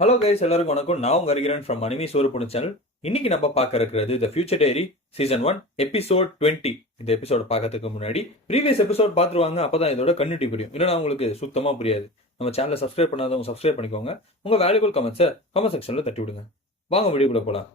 Hello guys, எல்லாருக்கும் வணக்கம். நான் உங்க ஹரிகிரன் ஃப்ரம் அனிமி சோறு பொண்ணு சேனல். இன்னைக்கு நம்ம பார்க்க இருக்கிறது the future diary season 1 episode 20. இந்த எபிசோட பார்க்கறதுக்கு முன்னாடி ப்ரீவியஸ் எபிசோட் பார்த்துருவாங்க, அப்பதான் இதோட கன்னிட்டி புரியும். இல்லைனா உங்களுக்கு சுத்தமா புரியாது. நம்ம சேனலை சப்ஸ்கிரைப் பண்ணாதவங்க சப்ஸ்கிரைப் பண்ணிக்கோங்க. உங்க வேல்யூபிள் கமெண்ட்ஸை கமெண்ட் செக்ஷன்ல தட்டி விடுங்க. வாங்க வீடியோக்குள்ள போலாம்.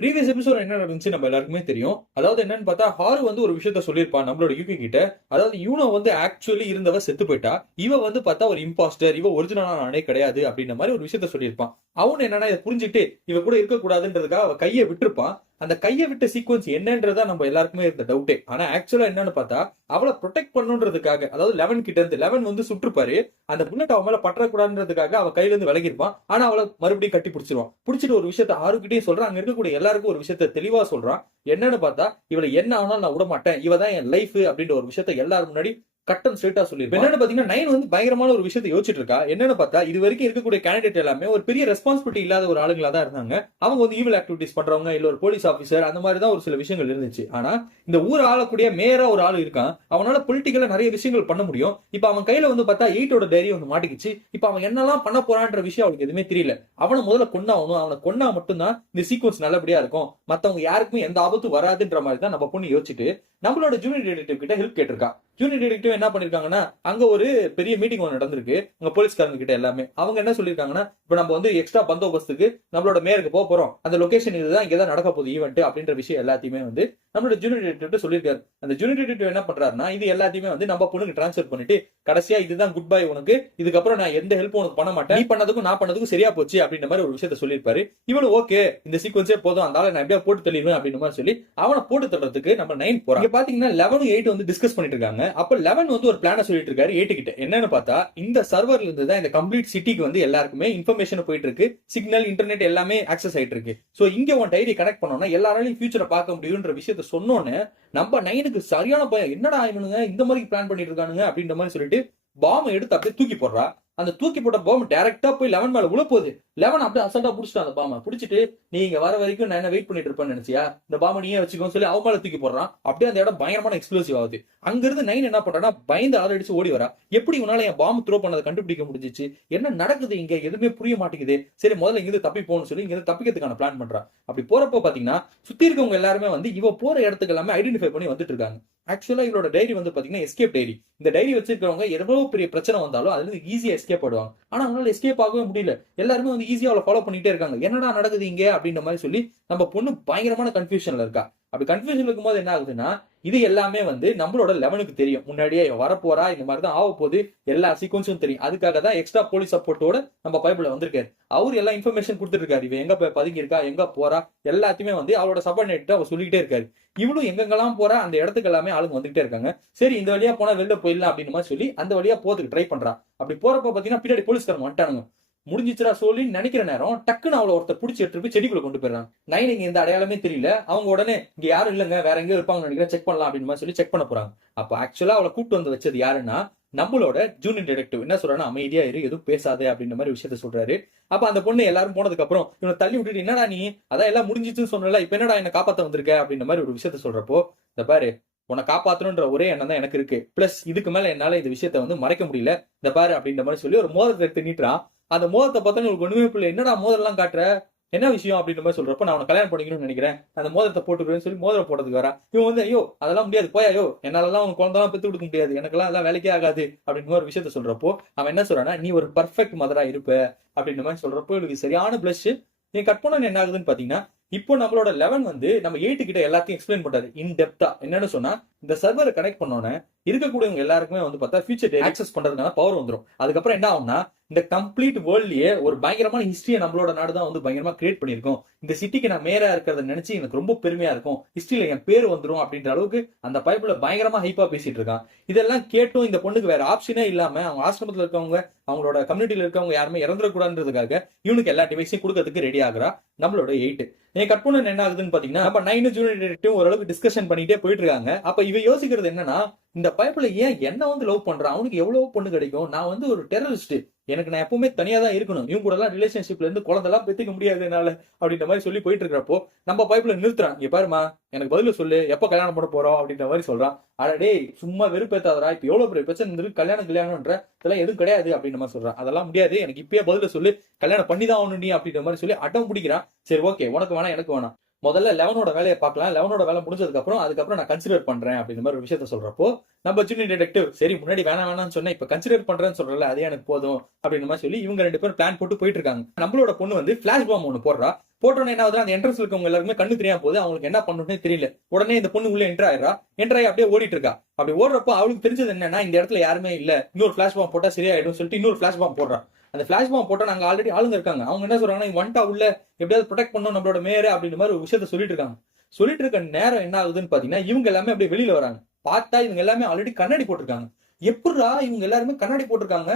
ப்ரீவியஸ் எபிசோட் என்ன நடந்துச்சு நம்ம எல்லாருக்குமே தெரியும். அதாவது என்னன்னு பார்த்தா, ஹாரு வந்து ஒரு விஷயத்த சொல்லியிருப்பான் நம்மளோட யூகி கிட்ட. அதாவது யூனோ வந்து ஆக்சுவலி இருந்தவ செத்து போயிட்டா, இவ வந்து பார்த்தா ஒரு இம்பாஸ்டர், இவ ஒரிஜினலான ஆனே கிடையாது அப்படின்ற மாதிரி ஒரு விஷயத்த சொல்லியிருப்பான். அவன் என்னன்னா இதை புரிஞ்சுட்டு இவ கூட இருக்கக்கூடாதுன்றதுக்காக அவ கையை விட்டுருப்பான். அந்த கையை விட்ட சீக்வன்ஸ் என்னன்றதா நம்ம எல்லாருக்குமே இருந்த டவுட்டே. ஆனா ஆக்சுவலா என்னன்னு பார்த்தா, அவளை ப்ரொடெக்ட் பண்ணுன்றதுக்காக, அதாவது லெவன் கிட்ட இருந்து லெவன் வந்து சுற்றுப்பாரு, அந்த புல்லட் அவன் மேல பற்றக்கூடாதுன்றதுக்காக அவ கையில இருந்து விலகிருப்பான். ஆனா அவளை மறுபடியும் கட்டி பிடிச்சிருவான். பிடிச்சிட்டு ஒரு விஷயத்த ஆறுகிட்டே சொல்றான். அங்க இருக்கக்கூடிய எல்லாருக்கும் ஒரு விஷயத்த தெளிவா சொல்றான். என்னன்னு பார்த்தா, இவளை என்ன ஆனாலும் நான் விட மாட்டேன், இவ தான் என் லைஃப் அப்படின்ற ஒரு விஷயத்த எல்லாரும் முன்னாடி கட்டன் ஸ்ட்ரெயிட்டா சொல்லிருப்பேன். என்னன்னு பாத்தீங்கன்னா, நைன் வந்து பயங்கரமான ஒரு விஷயத்தை யோசிச்சுட்டு இருக்கா. என்னன்னு பார்த்தா, இது வரைக்கும் இருக்கக்கூடிய கேண்டிடேட் எல்லாமே ஒரு பெரிய ரெஸ்பான்சிபிலிட்டி இல்லாத ஒரு ஆளுங்களா தான் இருந்தாங்க. அவங்க வந்து ஈவில் ஆக்டிவிட்டிஸ் பண்றவங்க, இல்ல ஒரு போலீஸ் ஆபீசர், அந்த மாதிரி தான் ஒரு சில விஷயங்கள் இருந்துச்சு. ஆனா இந்த ஊர் ஆளக்கூடிய மேயரா ஒரு ஆள் இருக்கான். அவனால பொலிட்டிக்கலா நிறைய விஷயங்கள் பண்ண முடியும். இப்ப அவன் கையில வந்து பார்த்தா 8ஓட டைரி வந்து மாட்டிக்கிச்சு. இப்ப அவன் என்னெல்லாம் பண்ண போறான்ற விஷயம் அவனுக்கு எதுவுமே தெரியல. அவனை முதல்ல கொன்னாகணும். அவனை கொன்னா மட்டும்தான் இந்த சீக்வன்ஸ் நல்லபடியா இருக்கும், மத்தவங்க யாருக்குமே எந்த ஆபத்தும் வராதுன்ற மாதிரி தான் நம்ம பொண்ணு யோசிச்சுட்டு நம்மளோட ஜூனியர் டிடெக்டிவ் கிட்ட ஹெல்ப் கேட்டிருக்கா. ஜூனியர் டிடெக்டிவ் என்ன பண்ணிருக்காங்கன்னா, அங்க ஒரு பெரிய மீட்டிங் ஒன்று நடந்திருக்கு அங்க போலீஸ்காரங்க கிட்ட எல்லாமே. அவங்க என்ன சொல்லிருக்காங்கன்னா, இப்ப நம்ம வந்து எக்ஸ்ட்ரா பந்தோபஸ்துக்கு நம்மளோட மேயருக்கு போக போறோம், அந்த லொகேஷன் இதுதான், இங்கதான் நடக்க போகுது ஈவெண்ட் அப்படின்ற விஷயம் எல்லாத்தையுமே வந்து நம்மளோட ஜூனியர் டிடெக்டிவ் சொல்லியிருக்காரு. அந்த ஜூனியர் டிடெக்டிவ் என்ன பண்றாருன்னா, இது எல்லாத்தையுமே வந்து நம்ம பொண்ணுக்கு டிரான்ஸ்ஃபர் பண்ணிட்டு, கடைசியா இதுதான் குட் பை உனக்கு, இதுக்கப்புறம் நான் எந்த ஹெல்ப் உனக்கு பண்ண மாட்டேன், நீ பண்ணதுக்கும் நான் பண்ணதுக்கும் சரியா போச்சு அப்படின்ற மாதிரி ஒரு விஷயத்த சொல்லியிருப்பாரு. இவனு ஓகே, இந்த சீக்வன்ஸே போதும், அந்த ஆளை நான் எப்படியா போட்டு தள்ளிடுவேன் அப்படின்ற மாதிரி சொல்லி அவனை போட்டு தள்ளுறதுக்கு நம்ம 9 போறோம். இங்க பாத்தீங்கன்னா 11 8 வந்து டிஸ்கஸ் பண்ணிட்டு இருக்காங்க. அப்ப 11 வந்து ஒரு பிளான சொல்லிட்டு இருக்காரு 8 கிட்ட. என்னன்னு பார்த்தா, இந்த சர்வர்ல இருந்து தான் இந்த கம்ப்ளீட் சிட்டிக்கு வந்து எல்லாருக்குமே இன்ஃபர்மேஷன் போயிட்டு இருக்கு. சிக்னல், இன்டர்நெட் எல்லாமே ஆக்சஸ் ஆயிட்டு இருக்கு. சோ இங்க உன் டைரி கனெக்ட் பண்ணோம்னா எல்லாராலையும் ஃபியூச்சரை பார்க்க முடியும்ன்ற விஷயத்த சொன்னோன்னு நம்ம 9க்கு சரியான பயம். என்னடா இவனுங்க இந்த மாதிரி பிளான் பண்ணிட்டு இருக்கானுங்க அப்படின்ற மாதிரி சொல்லிட்டு பாம்பை எடுத்து அப்படியே தூக்கி போடுறா. அந்த தூக்கி போட்ட பாம்பு டைரக்டா போய் 11 மேல விழ போகுது. 11 அப்படியே அசல்ட்டா புடிச்சிட்டான் அந்த பாம்பை. புடிச்சிட்டு, நீங்க வர வரைக்கும் நான் என்ன வெயிட் பண்ணிட்டு இருப்பேன்னு நினைச்சியா, இந்த பாம்பை நீயே வச்சுக்கோன்னு சொல்லி அவன் மேல தூக்கி போடுறான். அப்படியே அந்த இடம் பயங்கரமான எக்ஸ்ப்ளோசிவ் ஆகுது. அங்க இருந்து 9 என்ன பண்றான்னா, பயந்து அடிச்சு ஓடி வரா. எப்படி உன்னால என் பாம்பு த்ரோ பண்ணதை கண்டுபிடிக்க முடிஞ்சிச்சு, என்ன நடக்குது இங்க, எதுவுமே புரிய மாட்டேங்குது, சரி முதல்ல இங்கிருந்து தப்பி போகணும்னு சொல்லி இங்க தப்பிக்கிறதுக்கான பிளான் பண்றான். அப்படி போறப்போ பாத்தீங்கன்னா, சுத்தி இருக்கவங்க எல்லாருமே வந்து இவ போற இடத்துக்கு எல்லாமே ஐடென்டிஃபை பண்ணி வந்துட்டு இருக்காங்க. ஆக்சுவலா இவரோட டைரி வந்து பாத்தீங்கன்னா எஸ்கேப் டைரி. இந்த டைரி வச்சிருக்கவங்க எவ்வளவு பெரிய பிரச்சனை வந்தாலும் அதுல இருந்து ஈஸியா எஸ்கேப் ஆடுவாங்க. ஆனா அவங்களால எஸ்கேப் ஆகவே முடியல. எல்லாருமே வந்து ஈஸியா அவளை ஃபாலோ பண்ணிட்டே இருக்காங்க. என்னடா நடக்குது இங்க அப்படின்ற மாதிரி சொல்லி நம்ம பொண்ணு பயங்கரமான கன்ஃபியூஷன்ல இருக்கா. அப்படி கன்ஃபியூஷன் இருக்கும்போது என்ன ஆகுதுன்னா, இது எல்லாமே வந்து நம்மளோட 11க்கு தெரியும். முன்னாடியே வரப்போறா, இந்த மாதிரி தான் ஆக போகுது, எல்லா சீக்வன்ஸும் தெரியும். அதுக்காக தான் எக்ஸ்ட்ரா போலீஸ் சப்போர்ட்டோட நம்ம பைபிள்ல வந்திருக்காரு. அவரு எல்லா இன்ஃபர்மேஷன் கொடுத்துட்டு இருக்காரு. இவ எங்க பதுங்கி இருக்கா, எங்க போறா, எல்லாத்தையுமே வந்து அவளோட சபார்டினேட் அவர் சொல்லிக்கிட்டே இருக்காரு. இவளும் எங்கெங்கெல்லாம் போறா, அந்த இடத்துக்கு எல்லாமே ஆளுங்க வந்துகிட்டே இருக்காங்க. சரி இந்த வழியா போனா வெளில போயிடலாம் அப்படின்னு மாதிரி சொல்லி அந்த வழியா போறதுக்கு ட்ரை பண்றா. அப்படி போறப்ப பாத்தீங்கன்னா பின்னாடி போலீஸ்காரங்க வந்துட்டானுங்க. முடிஞ்சிச்சுடா சொல்லி நினைக்கிற நேரம் டக்குன்னு அவளை ஒருத்தர் பிடிச்சி எடுத்து போய் செடிக்குள்ள கொண்டு போயிடறாங்க. நைனுங்க இந்த அடையாளமே தெரியல. அவங்க உடனே இங்க யாரும் இல்லங்க, வேற எங்கேயோ இருப்பாங்க நினைக்கிறேன், செக் பண்ணலாம் அப்படின்னு சொல்லி செக் பண்ண போறாங்க. அப்ப ஆக்சுவலா அவளை கூட்டு வந்து வச்சது யாருன்னா, நம்மளோட ஜூனியர் டிடெக்டிவ். என்ன சொல்றாரு, அமைதியா இரு, எதுவும் பேசாதே அப்படின்ற மாதிரி விஷயத்த சொல்றாரு. அப்ப அந்த பொண்ணு எல்லாரும் போனதுக்கு அப்புறம் இவனை தள்ளி விட்டுட்டு, என்னடா நீ அதான் எல்லாம் முடிஞ்சிச்சுன்னு சொன்னல, இப்ப என்னடா என்ன காப்பாத்த வந்திருக்க அப்படின்ற மாதிரி ஒரு விஷயத்த சொல்றப்போ, இந்த பாரு உன்னை காப்பாத்தணும்ன்ற ஒரே எண்ணம் தான் எனக்கு இருக்கு, பிளஸ் இதுக்கு மேல என்னால இந்த விஷயத்த வந்து மறைக்க முடியல, இந்த பாரு அப்படின்ற மாதிரி சொல்லி ஒரு மோதிரத்தை எடுத்து நீட்டுறான். அந்த மோதிரத்தை பார்த்தா உங்களுக்கு ஒண்ணுமே பிள்ளை, என்னடா மோதிரம் காட்டுற, என்ன விஷயம் அப்படின்ற மாதிரி சொல்றப்ப, நான் அவனை கல்யாணம் பண்ணிக்கணும்னு நினைக்கிறேன், அந்த மோதிரத்தை போட்டுக்கிறேன்னு சொல்லி மோதிரம் போட்டதுக்கு வரா. இவன் வந்து ஐயோ அதெல்லாம் முடியாது, போயாயோ என்னாலலாம் உன் குழந்தைலாம் பெத்து கொடுக்க முடியாது, எனக்கெல்லாம் எல்லாம் வேலைக்கே ஆகாது அப்படின்ற ஒரு விஷயத்த சொல்றப்போ, அவன் என்ன சொல்றான்னா, நீ ஒரு பர்ஃபெக்ட் மதரா இருப்ப அப்படின்ற மாதிரி சொல்றப்போ எனக்கு சரியான பிளஷ். நீ கட் பண்ண என்ன ஆகுதுன்னு பாத்தீங்கன்னா, இப்போ நம்மளோட 11 வந்து நம்ம 8 கிட்ட எல்லாத்தையும் எக்ஸ்பிளைன் பண்றாரு இன் டெப்தா. என்னன்னு சொன்னா, இந்த சர்வரை கனெக்ட் பண்ணோன்னே இருக்கக்கூடியவங்க எல்லாருக்குமே வந்து பார்த்தா ஃபியூச்சர் ஆக்சஸ் பண்றதுக்கான பவர் வந்துடும். அதுக்கப்புறம் என்ன ஆகும்னா, இந்த கம்ப்ளீட் வேர்ல்ட்லயே ஒரு பயங்கரமான ஹிஸ்டரியை நம்மளோட நாடு தான் வந்து பயங்கரமா கிரியேட் பண்ணிருக்கோம். இந்த சிட்டிக்கு நான் மேயரா இருக்கிறத நினைச்சு எனக்கு ரொம்ப பெருமையா இருக்கும், ஹிஸ்டரியில என் பேர் வந்துடும் அப்படின்ற அளவுக்கு அந்த பைப்ல பயங்கரமா ஹைப்பா பேசிட்டு இருக்கான். இதெல்லாம் கேட்டும் இந்த பொண்ணுக்கு வேற ஆப்ஷனே இல்லாம, அவங்க ஆசிரமத்துல இருக்கவங்க, அவங்களோட கம்யூனிட்டியில இருக்கவங்க யாருமே இறந்துடக்கூடாதுன்றதுக்காக இவனுக்கு எல்லா டிவைஸையும் கொடுக்கறதுக்கு ரெடி ஆகுறா நம்மளோட 8. கட் பண்ண என்ன ஆகுதுன்னு பாத்தீங்கன்னா, நம்ம 9 ஜூனியர் டிடெக்டிவ் ஓரளவுக்கு டிஸ்கஷன் பண்ணிட்டே போயிட்டு இருக்காங்க. அப்ப இவ யோசிக்கிறது என்னன்னா, இந்த பைப்ல ஏன் என்ன வந்து லவ் பண்றான், அவனுக்கு எவ்வளவு பொண்ணு கிடைக்கும், நான் வந்து ஒரு டெரரிஸ்ட், எனக்கு நான் எப்பவுமே தனியா தான் இருக்கணும், இவங்க கூட எல்லாம் ரிலேஷன்ஷிப்ல இருந்து குழந்தைலாம் பெத்துக்க முடியாது என்னால அப்படின்ற மாதிரி சொல்லி போயிட்டு இருக்கிறப்போ நம்ம பைப்ல நிறுத்துறான். இங்க பாருமா, எனக்கு பதில் சொல்லு, எப்ப கல்யாணம் பண்ண போறோம் அப்படின்ற மாதிரி சொல்றான். அட டேய் சும்மா வெறுப்பேத்தாதடா, இப்ப எவ்வளவு பெரிய பிரச்சனை இருந்து கல்யாணம்ன்ற இதெல்லாம் எதுவும் கிடையாது அப்படின்னு மாதிரி சொல்றான். அதெல்லாம் முடியாது, எனக்கு இப்பயே பதில் சொல்லு, கல்யாணம் பண்ணிதான் ஆகணும் நீ அப்படின்ற மாதிரி சொல்லி அடம் பிடிக்கிறான். சரி ஓகே, உனக்கு வேணாம் எனக்கு வேணாம், முதல்ல 11ஓட வேலையை பார்க்கலாம், 11ஓட வேலை முடிஞ்சதுக்கு அதுக்கப்புறம் நான் கன்சிடர் பண்றேன் அப்படின்ற மாதிரி ஒரு விஷயத்த சொல்றப்போ நம்ம ஜூனியர் டிடெக்டிவ் சரி முன்னாடி வேணாம்னு சொன்னேன், இப்ப கன்சிடர் பண்றேன்னு சொல்றல அதே எனக்கு போதும் அப்படின்ற மாதிரி சொல்லி இவங்க 2 பேரும் பிளான் போட்டு போயிட்டு இருக்காங்க. நம்மளோட பொண்ணு வந்து பிளாஷ் பாம் ஒன்று போடுறா. போட்டோன்னு என்ன ஆகுது, அந்த என்ட்ரன்ஸ் இருக்கவங்க எல்லாருமே கண்ணு தெரியாம போது, அவங்களுக்கு என்ன பண்ணணும்னே தெரியல. உடனே இந்த பொண்ணு உள்ள என்டர் ஆகி அப்படியே ஓடிட்டு இருக்கா. அப்படி ஓடுறப்போ அவளுக்கு தெரிஞ்சது என்னன்னா, இந்த இடத்துல யாருமே இல்ல, இன்னொரு பிளாஷ் பாம் போட்டா சரியாயிடும் சொல்லிட்டு இன்னொரு பிளாஷ் பாம் போடுறா. அந்த பிளாஷ் பாம் போட்டா நாங்க ஆல்ரெடி ஆளுங்க இருக்காங்க, அவங்க என்ன சொல்றாங்கன்னா வந்துட்டா உள்ள எப்படியாவது ப்ரொடெக்ட் பண்ணணும் நம்மளோட மேயர் அப்படின்ற மாதிரி ஒரு விஷயத்த சொல்லிட்டு இருக்காங்க. சொல்லிட்டு இருக்க நேரம் என்ன ஆகுதுன்னு பாத்தீங்கன்னா, இவங்க எல்லாமே அப்படியே வெளியில வராங்க. பார்த்தா இவங்க எல்லாமே ஆல்ரெடி கண்ணாடி போட்டிருக்காங்க. எப்படிடா இவங்க எல்லாருமே கண்ணாடி போட்டிருக்காங்க,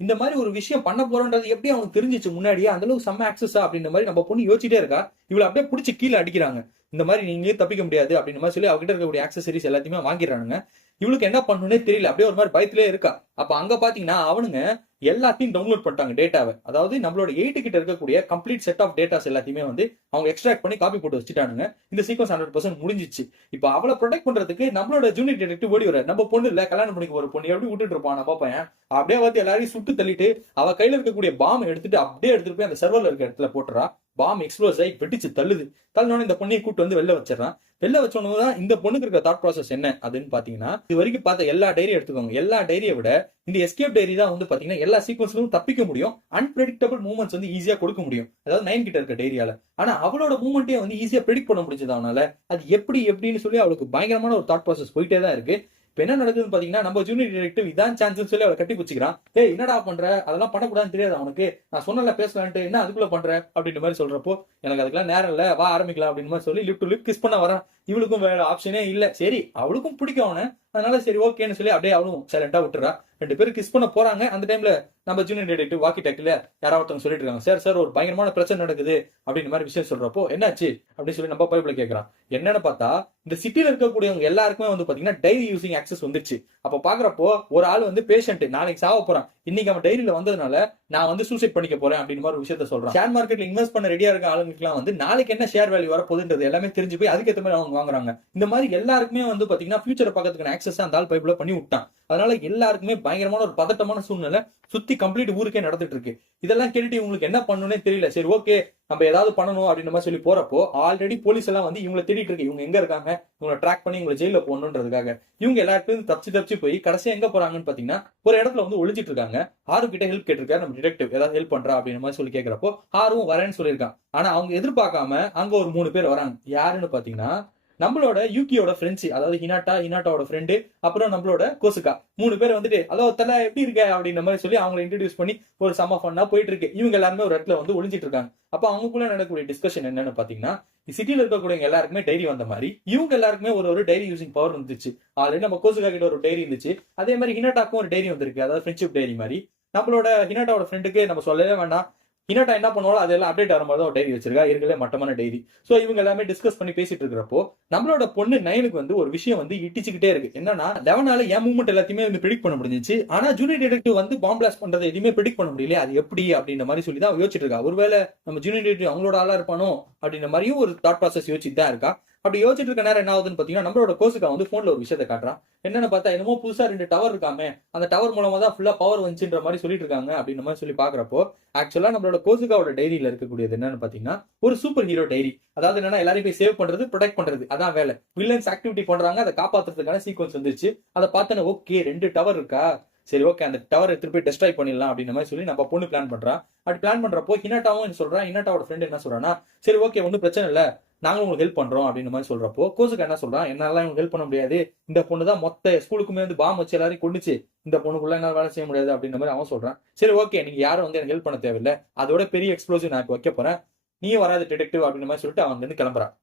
இந்த மாதிரி ஒரு விஷயம் பண்ண போறோன்றது எப்படி அவனுக்கு தெரிஞ்சிச்சு முன்னாடியே, அந்த அளவுக்கு செம்ம ஆக்சஸா அப்படின்ற மாதிரி நம்ம பொண்ணு யோசிச்சிட்டே இருக்கா. இவளை அப்படியே பிடிச்சி கீழே அடிக்கிறாங்க. இந்த மாதிரி நீங்களே தப்பிக்க முடியாது அப்படின்ற மாதிரி சொல்லி அவகிட்ட இருக்கக்கூடிய ஆக்சசரிஸ் எல்லாத்தையுமே வாங்கிடுறானுங்க. இவளுக்கு என்ன பண்ணணும்னே தெரியல, அப்படியே ஒரு மாதிரி பயத்திலே இருக்கா. அப்ப அங்க பாத்தீங்கன்னா அவனுங்க எல்லாத்தையும் டவுன்லோட் பண்ணிட்டாங்க டேட்டாவை. அதாவது நம்மளோட 8 கிட்ட இருக்கக்கூடிய கம்ப்ளீட் செட் ஆஃப் டேட்டாஸ் எல்லாத்தையுமே வந்து அவங்க எக்ஸ்ட்ராக்ட் பண்ணி காப்பி போட்டு வச்சுட்டானுங்க. இந்த சீக்வன்ஸ் 100% முடிஞ்சிச்சு. இப்போ அவளை ப்ரொடெக்ட் பண்றதுக்கு நம்மளோட ஜூனியர் டிடெக்டிவ் ஓடி வர, நம்ம பொண்ணு இல்ல கல்யாணம் பண்ணிக்க ஒரு பொண்ணு எப்படி விட்டுட்டு இருப்பான் நம்ம பையன், அப்படியே வந்து எல்லாரையும் சுட்டு தள்ளிட்டு அவ கையில இருக்கக்கூடிய பாம் எடுத்துட்டு அப்படியே எடுத்துட்டு போய் அந்த சர்வர்ல இருக்க இடத்துல போட்டுறா. பாம் எக்ஸ்ப்ளோஸ் ஆகி வெடிச்சு தள்ளுது. தள்ளினோட இந்த பொண்ணையை கூட்டு வந்து வெளில வச்சிடறான். வெளில வச்சோன்னு இந்த பொண்ணுக்கு இருக்க தாட் ப்ராசஸ் என்ன அதுன்னு பாத்தீங்கன்னா, இது வரைக்கும் பார்த்த எல்லா டைரி எடுத்துக்கோங்க, எல்லா டைரியை விட இந்த எஸ்கேப் டைரி தான் வந்து பாத்தீங்கன்னா எல்லா சீக்வன்ஸ்லும் தப்பிக்க முடியும், அன்பிரெடிக்டபிள் மூவ்மெண்ட்ஸ் வந்து ஈஸியா கொடுக்க முடியும். அதாவது 9 கிட்ட இருக்க டைரியால. ஆனா அவளோட மூவ்மெண்ட்டே வந்து ஈஸியா ப்ரெடிக்ட் பண்ண முடிஞ்சது அவனால. அது எப்படின்னு சொல்லி அவளுக்கு பயங்கரமான ஒரு தாட் ப்ராசஸ் போயிட்டே தான் இருக்கு. இப்ப என்ன நடக்குதுன்னு பாத்தீங்கன்னா, நம்ம ஜூனியர் டிடெக்டிவ் இதான் சான்ஸ் சொல்லி அவளை கட்டி பிடிச்சிக்கிறான். ஏய் என்னடா பண்ற, அதெல்லாம் பண்ணக்கூடாதுன்னு தெரியாது அவனுக்கு, நான் சொன்னல பேசலான்ட்டு, என்ன அதுக்குள்ள பண்ற அப்படின்ற மாதிரி சொல்றப்போ, எனக்கு அதுக்கெல்லாம் நேரம் இல்ல, வா ஆரம்பிக்கலாம் அப்படின்னு மாதிரி சொல்லி லிப் டு லிப் கிஸ் பண்ண வரான். இவளுக்கும் வேற ஆப்ஷனே இல்ல. சரி அவளுக்கும் பிடிக்கும் அவனை, அதனால சரி ஓகேன்னு சொல்லி அப்படியே அவளும் சைலண்டா விட்டுறா. 2 பேரும் கிஸ் பண்ண போறாங்க. அந்த டைம்ல நம்ம ஜூனியர் டிடெக்டிவ் வாக்கி டாக்கில யாராவது சொல்லிட்டு இருக்காங்க, சார் சார் ஒரு பயங்கரமான பிரச்சனை நடக்குது அப்படின்ற மாதிரி விஷயம் சொல்றப்போ, என்னாச்சு அப்படின்னு சொல்லி நம்ம பைபிள கேட்கறான். என்னன்னு பார்த்தா, இந்த சிட்டில இருக்கக்கூடியவங்க எல்லாருக்குமே வந்து பாத்தீங்கன்னா டைரி யூசிங் ஆக்சஸ் வந்துருச்சு. அப்ப பாக்குறப்போ ஒரு ஆள் வந்து பேஷண்ட் நாளைக்கு சாவ போறான், இன்னைக்கு அவன் டைரியில வந்ததுனால நான் வந்து சூசைட் பண்ணிக்க போறேன் அப்படின்னு மாதிரி விஷயத்த சொல்றான். ஷேர் மார்க்கெட்ல இன்வெஸ்ட் பண்ண ரெடியா இருக்க ஆளுங்களுக்குலாம் வந்து நாளைக்கு என்ன ஷேர் வேல்யூ வர போகுதுன்றது எல்லாமே தெரிஞ்சு போய் அதுக்கேற்ற மாதிரி அவங்க வாங்குறாங்க. இந்த மாதிரி எல்லாருக்குமே வந்து பாத்தீங்கன்னா ஃபியூச்சரை பார்க்கறதுக்கான ஆக்சஸ் அந்த ஆள் பைபிள பண்ணி விட்டான். அதனால எல்லாருக்குமே பயங்கரமான ஒரு பதட்டமான சூழ்நிலை சுத்தி கம்ப்ளீட் ஊருக்கே நடந்துட்டு இருக்கு. இதெல்லாம் கேட்டுட்டு இவங்களுக்கு என்ன பண்ணணும்னே தெரியல. சரி ஓகே நம்ம ஏதாவது பண்ணணும் அப்படின்னு மாதிரி சொல்லி போறப்போ ஆல்ரெடி போலீஸ் எல்லாம் வந்து இவங்களை தேடிட்டு இருக்கு. இவங்க எங்க இருக்காங்க, இவங்களை ட்ராக் பண்ணி இவங்களை ஜெயில போடணுன்றதுக்காக இவங்க எல்லாருக்கும் தப்பிச்சு போய் கடைசியா எங்க போறாங்கன்னு பாத்தீங்கன்னா ஒரு இடத்துல வந்து ஒளிஞ்சிட்டு இருக்காங்க. ஆறு கிட்ட ஹெல்ப் கேட்டிருக்காரு நம்ம டிடெக்டிவ், ஏதாவது ஹெல்ப் பண்றா அப்படின்னு மாதிரி சொல்லி கேட்கிறப்போ ஆரும் வரேன்னு சொல்லியிருக்கான். ஆனா அவங்க எதிர்பார்க்காம அங்க ஒரு 3 பேர் வராங்க. யாருன்னு பாத்தீங்கன்னா நம்மளோட யூகியோட ஃப்ரெண்ட்ஸ், அதாவது ஹினாட்டாவோட ஃப்ரெண்டு, அப்புறம் நம்மளோட கோசுகா, 3 பேர் வந்துட்டு அதோ தல எப்படி இருக்க அப்படின்ற மாதிரி சொல்லி அவங்களை இன்ட்ரடியூஸ் பண்ணி ஒரு சம ஃபன்னா போயிட்டு இருக்கு. இவங்க எல்லாருமே ஒரு இடத்துல வந்து ஒளிஞ்சிட்டு இருக்காங்க. அப்ப அவங்களுக்குள்ள நடக்கக்கூடிய டிஸ்கஷன் என்னன்னு பாத்தீங்கன்னா, சிட்டில இருக்கக்கூடிய எல்லாருக்குமே டைரி வந்த மாதிரி இவங்க எல்லாருக்குமே ஒரு டைரி யூசிங் பவர் இருந்துச்சு. ஆல்ரெடி நம்ம கோசுகா கிட்ட ஒரு டைரி இருந்துச்சு, அதே மாதிரி ஹினாட்டாக்கும் ஒரு டைரி வந்திருக்கு, அதாவது ஃப்ரெண்ட்ஷிப் டைரி மாதிரி. நம்மளோட ஹினாட்டாவோட ஃப்ரெண்டுக்கு நம்ம சொல்லவே வேண்டாம், ஹினாட்டா என்ன பண்ணுவாலும் அதெல்லாம் அப்டேட் ஆகிற மாதிரி தான் ஒரு டைரி வச்சிருக்கா, இருக்கலே மட்டமான டைரி. சோ இவங்க எல்லாமே டிஸ்கஸ் பண்ணி பேசிட்டு இருக்கிறப்போ நம்மளோட பொண்ணு 9க்கு வந்து ஒரு விஷயம் வந்து இட்டிச்சுக்கிட்டே இருக்கு. என்னன்னா 11ஆல என் மூவ்மெண்ட் எல்லாத்தையுமே வந்து ப்ரெடிக்ட் பண்ண முடிஞ்சிச்சு, ஆனா ஜூனியர் டிடெக்டிவ் வந்து பாம் பிளாஸ்ட் பண்றது எதுவுமே ப்ரெடிக்ட் பண்ண முடியல, அது எப்படி அப்படின்ற மாதிரி சொல்லி தான் யோசிச்சுட்டு இருக்கா. ஒருவேளை நம்ம ஜூனியர் டிடெக்டிவ் அவங்களோட ஆளா இருப்பானோ அப்படின்ற மாதிரியும் ஒரு தாட் ப்ராசஸ் யோசிச்சுட்டு தான் இருக்கா. அப்படி யோசிச்சுட்டு இருக்க நேரம் என்ன ஆகுதுன்னு பாத்தீங்கன்னா, நம்மளோட கோசுகா வந்து போன்ல ஒரு விஷயத்தை காட்டுறான். என்னன்னு பார்த்தா என்னமோ புதுசா 2 டவர் இருக்காமே, அந்த டவர் மூலமா தான் ஃபுல்லா பவர் வந்துச்சுன்ற மாதிரி சொல்லிட்டு இருக்காங்க அப்படின்ற மாதிரி சொல்லி பாக்குறப்போ, ஆக்சுவலா நம்மளோட கோசுகாவோட டைரியில இருக்கக்கூடியது என்னன்னு பாத்தீங்கன்னா ஒரு சூப்பர் ஹீரோ டைரி. அதாவது என்னன்னா எல்லாரையும் போய் சேவ் பண்றது, ப்ரொடெக்ட் பண்றது, அதான் வேலை. வில்லன்ஸ் ஆக்டிவிட்டி பண்றாங்க, அதை காப்பாத்துறதுக்கான சீக்வன்ஸ் வந்துச்சு. அதை பார்த்தோன்னா ஓகே 2 டவர் இருக்கா, சரி ஓகே அந்த டவர் எடுத்துட்டு போய் டெஸ்ட்ராய் பண்ணிடலாம் அப்படின்ற மாதிரி சொல்லி நம்ம பொண்ணு பிளான் பண்றா. அப்படி பிளான் பண்றப்போ ஹினாட்டாவும் சொல்றான், ஹினாட்டாவோட ஃப்ரெண்ட் என்ன சொல்றான்னா, சரி ஓகே ஒன்னும் பிரச்சனை இல்ல, நாங்களும் உங்களுக்கு ஹெல்ப் பண்றோம் அப்படின்ற மாதிரி சொல்றப்போ கோசுகா என்ன சொல்றான், என்னால இவங்க ஹெல்ப் பண்ண முடியாது, இந்த பொண்ணு தான் மொத்த ஸ்கூலுக்குமே வந்து பாம் வச்சு எல்லாரையும் கொண்டுச்சு, இந்த பொண்ணுக்குள்ள என்னால வேலை செய்ய முடியாது அப்படின்ற மாதிரி அவன் சொல்றான். சரி ஓகே நீங்க யாரும் வந்து எனக்கு ஹெல்ப் பண்ண தேவையில்லை, அதோட பெரிய எக்ஸ்ப்ளோசிவ் நான் வைக்க போறேன், நீயும் வராது டிடெக்டிவ் அப்படின்ற மாதிரி சொல்லிட்டு அவன் வந்து கிளம்புறான்.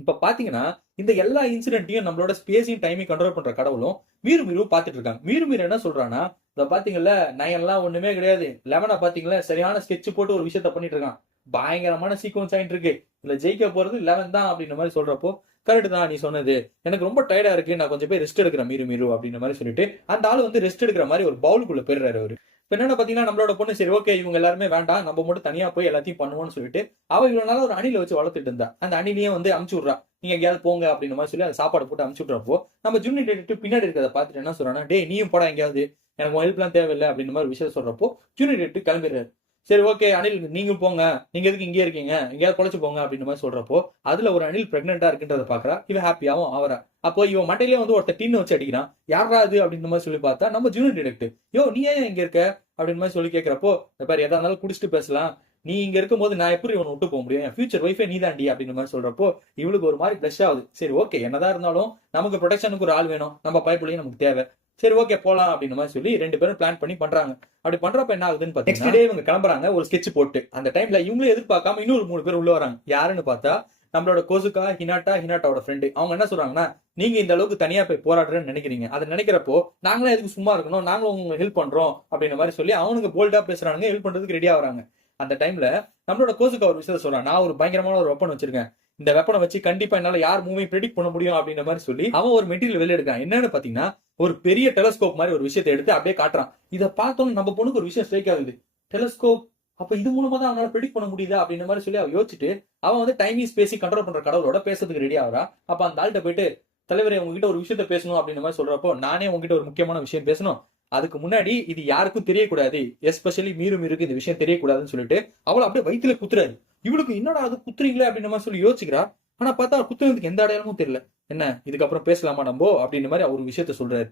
இப்ப பாத்தீங்கன்னா இந்த எல்லா இன்சிடென்ட்டையும் நம்மளோட ஸ்பேஸையும் டைமையும் கண்ட்ரோல் பண்ற கடவுளும் மீறு பாத்துட்டு இருக்காங்க. மீறு என்ன சொல்றான்னா, இத பாத்தீங்கல்ல 9 எல்லாம் ஒண்ணுமே கிடையாது, 11 பாத்தீங்களா சரியான ஸ்கெட்ச் போட்டு ஒரு விஷயத்த பண்ணிட்டு இருக்கான், பயங்கரமான சீக்வன்ஸ் ஆயிட்டு இருக்கு, இதுல ஜெயிக்க போறது 11 தான் அப்படின்ற மாதிரி சொல்றப்போ, கரெக்ட் தான் நீ சொன்னது, எனக்கு ரொம்ப டயர்டா இருக்கு, நான் கொஞ்சம் போய் ரெஸ்ட் எடுக்கிறேன் மீறு அப்படின்ற மாதிரி சொல்லிட்டு அந்த ஆளு வந்து ரெஸ்ட் எடுக்கிற மாதிரி ஒரு பவுலுக்குள்ள போயிடுறாரு அவரு. இப்ப என்னன்னு பாத்தீங்கன்னா நம்மளோட பொண்ணு சரி ஓகே இவங்க எல்லாருமே வேண்டாம், நம்ம மட்டும் தனியா போய் எல்லாத்தையும் பண்ணுவோம்னு சொல்லிட்டு அவ இவ்வளவு நாள் ஒரு அணில வச்சு வளர்த்துட்டு இருந்தா. அந்த அணிலையே வந்து அமுச்சு விடுறா, நீங்க எங்கேயாவது போங்க அப்படின்ற மாதிரி சொல்லி அந்த சாப்பாடு போட்டு அனுப்பிச்சு விட்றப்போ நம்ம ஜூனியர் டிடெக்டிவ் பின்னாடி இருக்கிறத பார்த்துட்டு என்ன சொல்றாங்கன்னா, டேய் நீயும் போடா எங்கேயாவது, எனக்கு ஹெல்ப்லாம் தேவையில்லை அப்படின்ற மாதிரி விஷயம் சொல்றப்போ ஜூனியர் டிடெக்டிவ் கிளம்பிடுறாரு. சரி ஓகே அனில் நீங்க போங்க, நீங்க எதுக்கு இங்கே இருக்கீங்க, எங்கேயாவது பொழைச்சு போங்க அப்படின்ற மாதிரி சொல்றப்போ அதுல ஒரு அனில் பிரெக்னெண்டா இருக்குன்றத பாக்குறா. இவன் ஹாப்பியாவும் ஆவரா. அப்போ இவன் மட்டையிலே வந்து ஒருத்தர் டின்னு வச்சு அடிக்கிறான். யாரா அது அப்படின்ற மாதிரி சொல்லி பார்த்தா நம்ம ஜூனியர் டிடெக்டிவ். யோ நீ ஏன் இங்க இருக்க அப்படின்ற மாதிரி சொல்லி கேட்கிறப்போ, பாரு எதா இருந்தாலும் குடிச்சிட்டு பேசலாம், நீ இங்க இருக்கும்போது நான் எப்படி இவனை விட்டு போக முடியும், என் ஃபியூச்சர் ஒய்ஃபே நீ தாண்டி அப்படின்ற மாதிரி சொல்றப்போ இவளுக்கு ஒரு மாதிரி பிளஷ் ஆகுது. சரி ஓகே என்னதான் இருந்தாலும் நமக்கு ப்ரொடெக்ஷனுக்கு ஒரு ஆள் வேணும், நம்ம பைப்புலையும் நமக்கு தேவை, சரி ஓகே போலாம் அப்படின்ற மாதிரி சொல்லி 2 பேரும் பிளான் பண்ணி பண்றாங்க. அப்படி பண்றப்ப என்ன ஆகுதுன்னு பாத்தீங்கன்னா, நெக்ஸ்ட் டே இவங்க கிளம்புறாங்க ஒரு ஸ்கெட்ச் போட்டு. அந்த டைம்ல இவங்களும் எதிர்பார்க்காம இன்னொரு 3 பேர் உள்ள வராங்க. யாருன்னு பார்த்தா நம்மளோட கோசுகா, ஹினாட்டாவோட ஃப்ரெண்டு. அவங்க என்ன சொல்றாங்கன்னா, நீங்க இந்த அளவுக்கு தனியா போய் போராடுறேன்னு நினைக்கிறீங்க, அதை நினைக்கிறப்போ நாங்களும் எதுக்கு சும்மா இருக்கணும், நாங்களும் உங்களுக்கு ஹெல்ப் பண்றோம் அப்படின்ற மாதிரி சொல்லி அவனுக்கு போல்டா பேசுறாங்க, ஹெல்ப் பண்றதுக்கு ரெடியா வராங்க. அந்த டைம்ல நம்மளோட கோசுகா ஒரு விஷயத்த சொல்றான், நான் ஒரு பயங்கரமான ஒரு வெப்பன் வச்சிருக்கேன், இந்த வெப்பனை வச்சு கண்டிப்பா என்னால யார் மூவியும் ப்ரெடிக்ட் பண்ண முடியும் அப்படின்ற மாதிரி சொல்லி அவன் ஒரு மெட்டீரியல் வெளியே எடுக்கிறான். என்னன்னு பாத்தீங்கன்னா ஒரு பெரிய டெலஸ்கோப் மாதிரி ஒரு விஷயத்தை எடுத்து அப்படியே காட்டுறான். இதை பார்த்தோன்னு நம்ம பொண்ணுக்கு ஒரு விஷயம் ஸ்ட்ரைக் ஆகுது, டெலஸ்கோப் அப்ப இது மூலமா தான் அவனால ப்ரெடிக்ட் பண்ண முடியுதா அப்படின்ற மாதிரி சொல்லி அவன் யோசிச்சுட்டு அவன் வந்து டைமிங் ஸ்பேஸி கண்ட்ரோல் பண்ற கடவுளோட பேசுறதுக்கு ரெடி ஆகிறா. அப்ப அந்த ஆள்கிட்ட போயிட்டு, தலைவரே உங்ககிட்ட ஒரு விஷயத்த பேசணும் அப்படின்ற மாதிரி சொல்றப்போ, நானே உங்ககிட்ட ஒரு முக்கியமான விஷயம் பேசணும், அதுக்கு முன்னாடி இது யாருக்கும் தெரியக்கூடாது, எஸ்பெஷலி மீருக்கு இந்த விஷயம் தெரியக்கூடாதுன்னு சொல்லிட்டு அவளை அப்படியே வயிற்றுல குத்துறாரு. இவளுக்கு என்னடா அது குத்துறீங்களே அப்படின்ற மாதிரி சொல்லி யோசிக்கிறா. ஆனா பார்த்தா குத்துறதுக்கு எந்த அடையாளமும் தெரியல. என்ன இதுக்கப்புறம் பேசலாமா நம்போ அப்படின்ற மாதிரி அவர் விஷயத்த சொல்றாரு.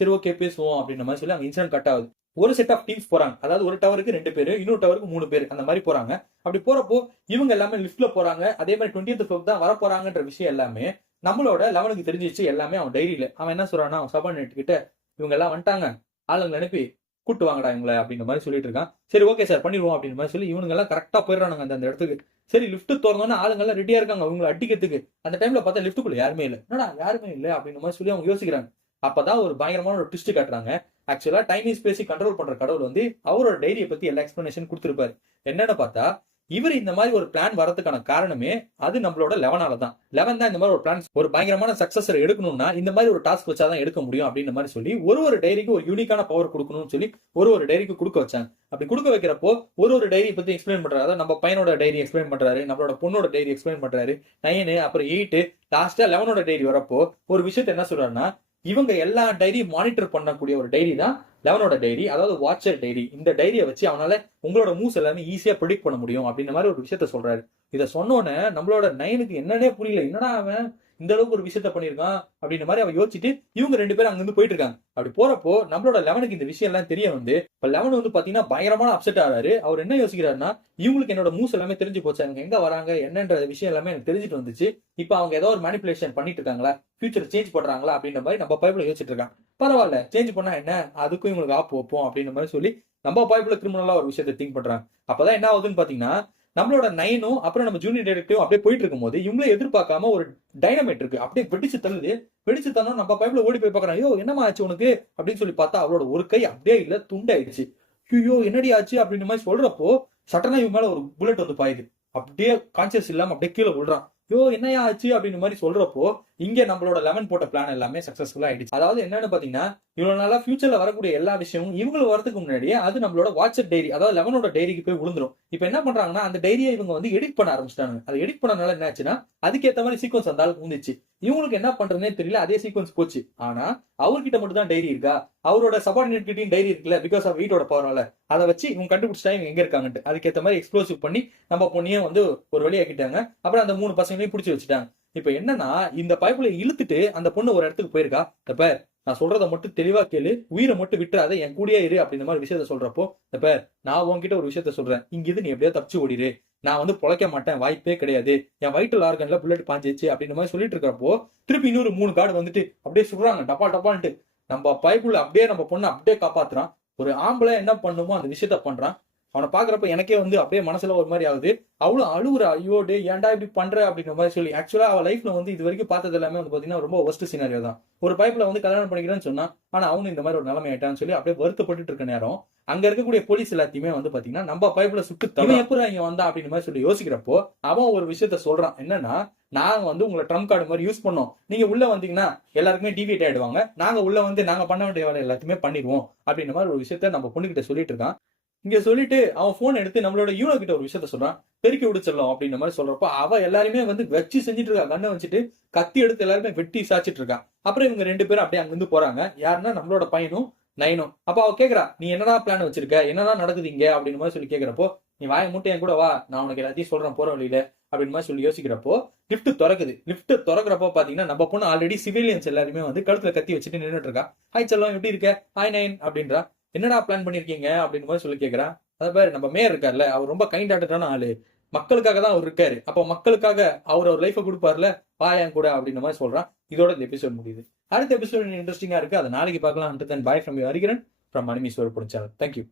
சரி ஓகே பேசுவோம் அப்படின்ற மாதிரி சொல்லி அங்க இன்சிடென்ட் கட் ஆகுது. ஒரு செட் ஆஃப் டீம்ஸ் போறாங்க, அதாவது ஒரு டவருக்கு 2 பேர், இன்னொரு டவருக்கு 3 பேர், அந்த மாதிரி போறாங்க. அப்படி போறப்போ இவங்க எல்லாமே லிஃப்ட்ல போறாங்க. அதே மாதிரி 20th ஃப்ளோர் தான் வர போறாங்கன்ற விஷயம் எல்லாமே நம்மளோட லெவனுக்கு தெரிஞ்சிச்சு. எல்லாமே அவன் டைரியில அவன் என்ன சொல்றான்னா, அவன் சபார்டினேட் கிட்ட இவங்க எல்லாம் வந்துட்டாங்க, ஆளுங்களை அனுப்பி கூட்டு வாங்கடா இவங்களை அப்படின்ற மாதிரி சொல்லிட்டு இருக்கான். சரி ஓகே சார் பண்ணிடுவோம் அப்படின்ற மாதிரி சொல்லி இவங்க எல்லாம் கரெக்டா போயிடுறாங்க அந்த இடத்துக்கு. சரி லிஃப்ட் திறந்தோன்னா ஆளுங்க எல்லாம் ரெடியா இருக்காங்க அவங்களை அடிக்கிறதுக்கு. அந்த டைம்ல பார்த்தா லிஃப்ட்டுக்குள்ள யாருமே இல்லை. என்னடா யாருமே இல்லை அப்படின்ற மாதிரி சொல்லி அவங்க யோசிக்கிறாங்க. அப்பதான் ஒரு பயங்கரமான ஒரு ட்விஸ்ட் காட்டுறாங்க. ஆக்சுவலா டைமிங் ஸ்பேஸி கண்ட்ரோல் பண்ற கடவுள் வந்து அவரோட டைரியை பத்தி எல்லா எக்ஸ்பிளனேஷன் கொடுத்திருப்பாரு. என்னன்னு பார்த்தா இவர் இந்த மாதிரி ஒரு பிளான் வரதுக்கான காரணமே அது நம்மளோட 11ஆல தான். 11 தான் இந்த மாதிரி ஒரு பிளான், ஒரு பயங்கரமான சக்சஸர் எடுக்கணும்னா இந்த மாதிரி ஒரு டாஸ்க் வச்சாதான் எடுக்க முடியும் அப்படின்ற மாதிரி சொல்லி ஒரு டைரிக்கு ஒரு யூனிக்கான பவர் கொடுக்கணும்னு சொல்லி ஒரு டைரிக்கு கொடுக்க வச்சாங்க. அப்படி கொடுக்க வைக்கிறப்போ ஒரு டைரி பத்தி எக்ஸ்பிளைன் பண்றாரு. அதாவது நம்ம பையனோட டைரி எக்ஸ்பிளைன் பண்றாரு, நம்மளோட பொண்ணோட டைரி எக்ஸ்பிளைன் பண்றாரு, 9 அப்புறம் 8 லாஸ்டா 11ஓட டைரி வரப்போ ஒரு விஷயத்த என்ன சொல்றாருன்னா, இவங்க எல்லா டைரி மானிட்டர் பண்ணக்கூடிய ஒரு டைரி தான் 11ஓட டைரி, அதாவது வாட்சர் டைரி. இந்த டைரியை வச்சு அவனால உங்களோட மூவ்ஸ் எல்லாமே ஈஸியா ப்ரெடிக்ட் பண்ண முடியும் அப்படின்ற மாதிரி ஒரு விஷயத்த சொல்றாரு. இதை சொன்னோன்னே நம்மளோட 9க்கு என்னன்னே புரியல, என்னடா அவன் இந்த அளவுக்கு ஒரு விஷயத்த பண்ணிருக்கான் அப்படின்ற மாதிரி அவ யோசிச்சுட்டு இவங்க 2 பேரும் அங்கிருந்து போயிட்டு இருக்காங்க. அப்படி போறப்போ நம்மளோட 11க்கு இந்த விஷயம் எல்லாம் தெரிய வந்து இப்ப 11 வந்து பாத்தீங்கன்னா பயங்கரமான அப்செட் ஆறாரு. அவர் என்ன யோசிக்கிறாருன்னா, இவங்களுக்கு என்னோட மூவ்ஸ் எல்லாமே தெரிஞ்சு போச்சு, அவங்க எங்க வராங்க என்னன்ற விஷயம் எல்லாமே எனக்கு தெரிஞ்சுட்டு வந்துச்சு, இப்ப அவங்க ஏதோ ஒரு மேனிபுலேஷன் பண்ணிட்டு இருக்காங்களா, ஃபியூச்சர் சேஞ்ச் பண்றாங்களா அப்படின்ற மாதிரி நம்ம பைப்ல யோசிச்சுட்டு இருக்காங்க. பரவாயில்ல சேஞ்ச் பண்ணா என்ன, அதுக்கும் இவங்களுக்கு ஆப்பு வைப்போம் அப்படின்ற மாதிரி சொல்லி நம்ம பைப்ல கிரிமினலா ஒரு விஷயத்தை திங்க் பண்றாங்க. அப்பதான் என்ன ஆகுதுன்னு பாத்தீங்கன்னா, நம்மளோட 9ம் அப்புறம் நம்ம ஜூனியர் டிடெக்டிவ் அப்படியே போயிட்டு இருக்கும் போது இவங்களே எதிர்பார்க்காம ஒரு டைனமைட் இருக்கு அப்படியே வெடிச்சு தள்ளுது. வெடிச்சு தள்ளணும் நம்ம பைப்ல ஓடி போய் பாக்குறான். ஐயோ என்னமா ஆச்சு உனக்கு அப்படின்னு சொல்லி பார்த்தா அவளோட ஒரு கை அப்படியே இல்ல துண்டாயிடுச்சு. ஐயோ என்னடி ஆச்சு அப்படின்ற மாதிரி சொல்றப்போ சட்டனா இவங்க மேல ஒரு புல்லட் வந்து பாயுது. அப்படியே கான்சியஸ் இல்லாம அப்படியே கீழே விழுறான். யோ என்னையா ஆச்சு அப்படின்ற மாதிரி சொல்றப்போ இங்க நம்மளோட 11 போட்ட பிளான் எல்லாமே சக்சஸ்ஃபுல்லா ஆயிடுச்சு. அதாவது என்னன்னு பாத்தீங்கன்னா, இவ்வளவு நாளா ஃபியூச்சர்ல வரக்கூடிய எல்லா விஷயமும் இவங்களுக்கு வரதுக்கு முன்னாடியே அது நம்மளோட வாட்ஸ்அப் டைரி, அதாவது 11ஓட டைரிக்கு போய் விழுந்துரும். இப்ப என்ன பண்றாங்கன்னா, அந்த டைரியை இவங்க வந்து எடிட் பண்ண ஆரம்பிச்சிட்டாங்க. அதை எடிட் பண்ணனால என்ன ஆச்சுன்னா, அதுக்கேற்ற மாதிரி சீக்வன்ஸ் அந்த ஆளுக்கு வந்துச்சு. இவங்களுக்கு என்ன பண்றதுனே தெரியல, அதே சீக்வன்ஸ் போச்சு. ஆனா அவர்கிட்ட மட்டும் தான் டைரி இருக்கா, அவரோட சபார்டினேட் கிட்டையும் டைரி இருக்குல்ல, பிகாஸ் ஆஃப் வீட்டோட பவரால அதை வச்சு இவங்க கண்டுபிடிச்சா இவங்க எங்க இருக்காங்கன்ட்டு அதுக்கேற்ற மாதிரி எக்ஸ்ப்ளோசிவ் பண்ணி நம்ம பொண்ணையும் வந்து ஒரு வழியாக்கிட்டாங்க. அப்புறம் அந்த 3 பசங்களையும் பிடிச்சி வச்சுட்டாங்க. இப்ப என்னன்னா, இந்த பைப்புல இழுத்துட்டு அந்த பொண்ணு ஒரு இடத்துக்கு போயிருக்கா. இப்ப நான் சொல்றதை மட்டும் தெளிவா கேளு, உயிரை மட்டும் விட்டுறாத, என் கூடயே இரு அப்படின்ற மாதிரி விஷயத்த சொல்றப்போ, இப்ப நான் உன்கிட்ட ஒரு விஷயத்த சொல்றேன், இங்கிருந்து நீ எப்படியா தப்பிச்சு ஓடிரு, நான் வந்து பொழைக்க மாட்டேன், வாய்ப்பே கிடையாது, என் வயிற்றுல ஆர்கன்ல புல்லட் பாஞ்சிச்சு அப்படின்ற மாதிரி சொல்லிட்டு இருக்கிறப்போ திருப்பி இன்னொரு 3 கார்டு வந்துட்டு அப்படியே சுடுறாங்க டப்பா டப்பான்ட்டு. நம்ம பைப்புல அப்படியே நம்ம பொண்ணு அப்படியே காப்பாத்துறான். ஒரு ஆம்பளை என்ன பண்ணுமோ அந்த விஷயத்த பண்றான். அவனை பாக்குறப்ப எனக்கே வந்து அப்படியே மனசுல ஒரு மாதிரி ஆகுது. அவளும் அழுகுறா, ஐயோ டே ஏன்டா இப்படி பண்ற அப்படின்ற மாதிரி சொல்லி. ஆக்சுவலா அவ லைஃப்ல வந்து இது வரைக்கும் பார்த்தது எல்லாமே வந்து பாத்தீங்கன்னா ரொம்ப ஒஸ்ட் சினாரியோ தான். ஒரு பைப்ல வந்து கல்யாணம் பண்ணிக்கிறேன்னு சொன்னா, ஆனா அவனு இந்த மாதிரி ஒரு நிலைமை ஆயிட்டான்னு சொல்லி அப்படியே வருத்தப்பட்டு இருக்க நேரம் அங்க இருக்கக்கூடிய போலீஸ் எல்லாத்தையுமே வந்து பாத்தீங்கன்னா நம்ம பைப்ல சுட்டு தவிர எப்பறம் இங்க வந்தா அப்படின்ற மாதிரி சொல்லி யோசிக்கிறப்போ அவன் ஒரு விஷயத்த சொல்றான். என்னன்னா, நாங்க வந்து உங்களை ட்ரம்ப் கார்டு மாதிரி யூஸ் பண்ணோம், நீங்க உள்ள வந்தீங்கன்னா எல்லாருக்குமே டிவியேட் ஆயிடுவாங்க, நாங்க உள்ள வந்து நாங்க பண்ண வேண்டிய வேலை எல்லாத்தையுமே பண்ணிடுவோம் அப்படின்ற மாதிரி ஒரு விஷயத்த நம்ம பொண்ணுகிட்ட சொல்லிட்டு இருக்கான். இங்க சொல்லிட்டு அவன் போன் எடுத்து நம்மளோட யூனோ கிட்ட ஒரு விஷயத்த சொல்றான், பெருக்கி விடுச்சிடலாம் அப்படின்ற மாதிரி சொல்றப்ப அவ எல்லாருமே வந்து வச்சு செஞ்சுட்டு இருக்கா, கண்ணை வச்சுட்டு கத்தி எடுத்து எல்லாருமே வெட்டி சாச்சிட்டு இருக்கா. அப்புறம் இவங்க 2 பேரும் அப்படியே அங்கிருந்து போறாங்க. யாருன்னா நம்மளோட பையனும் நயனும். அப்ப அவ கேக்குறா, நீ என்னடா பிளான் வச்சிருக்க, என்னடா நடக்குது இங்க அப்படின்னு மாதிரி சொல்லி கேக்குறப்போ, நீ வாய மூட்டை என் கூட வா, நான் உனக்கு எல்லாத்தையும் சொல்றேன் போற வழியில அப்படின்னு மாதிரி சொல்லி யோசிக்கிறப்போ லிப்ட் திறக்குது. லிப்ட் திறக்கிறப்போ பாத்தீங்கன்னா நம்ம பொண்ணு ஆல்ரெடி சிவிலியன்ஸ் எல்லாருமே வந்து கழுத்துல கத்தி வச்சுட்டு நின்றுட்டு இருக்கா. ஹாய் செல்லம் எப்படி இருக்க, ஹாய் நயன் அப்படின்றா. என்னடா பிளான் பண்ணிருக்கீங்க அப்படின்னு மாதிரி சொல்லி கேக்குறா. அத பாரு நம்ம மேயர் இருக்கார்ல, அவர் ரொம்ப கைண்ட் ஹார்ட்டடான ஆளு, மக்களுக்காக தான் அவர் இருக்காரு, அப்போ மக்களுக்காக அவர் ஒரு லைஃபை கொடுப்பார்ல, வாயன் கூட அப்படின்ற மாதிரி சொல்றான். இதோட இந்த எபிசோட் முடியுது. அடுத்த எபிசோட் இன்ட்ரெஸ்டிங்கா இருக்கு, அதை நாளைக்கு பார்க்கலாம். And then by from you Hariharan from anime சோறு சேனல். தேங்க்யூ.